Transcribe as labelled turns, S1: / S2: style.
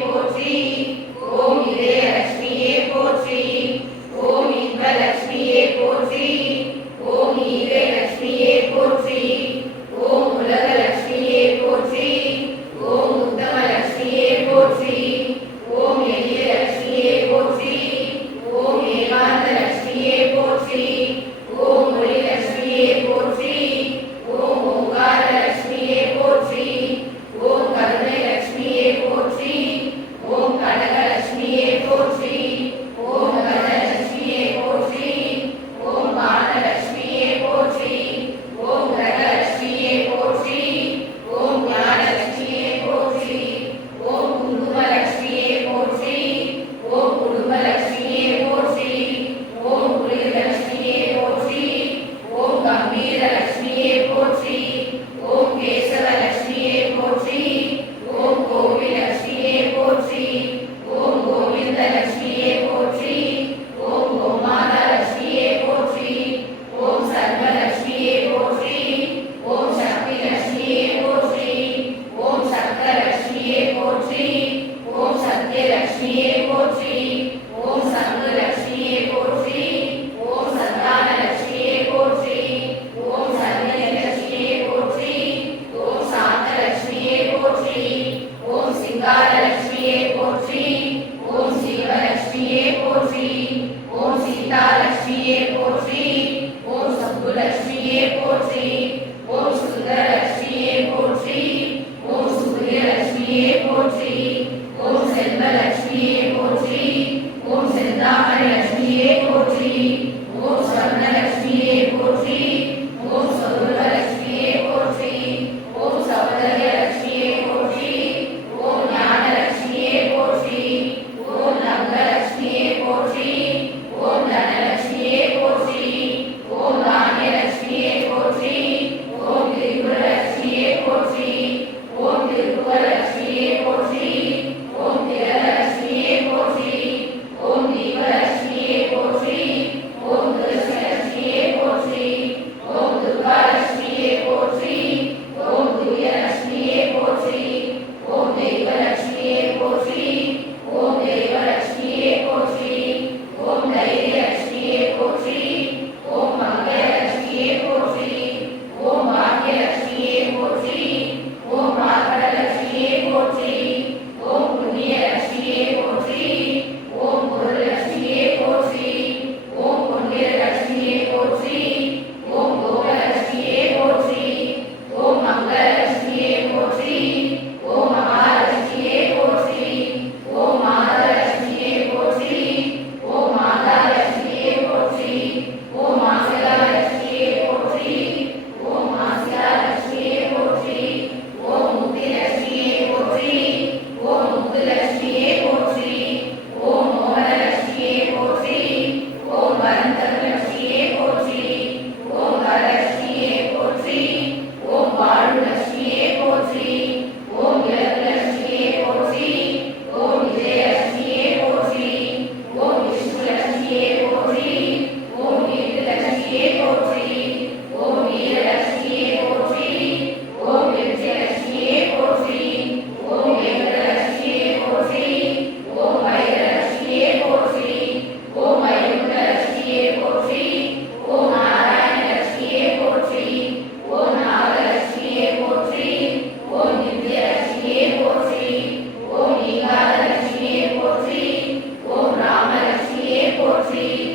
S1: போற்றி ஓம் இதயலட்சுமியே போற்றி ஓம் இன்பலட்சுமியே be feet.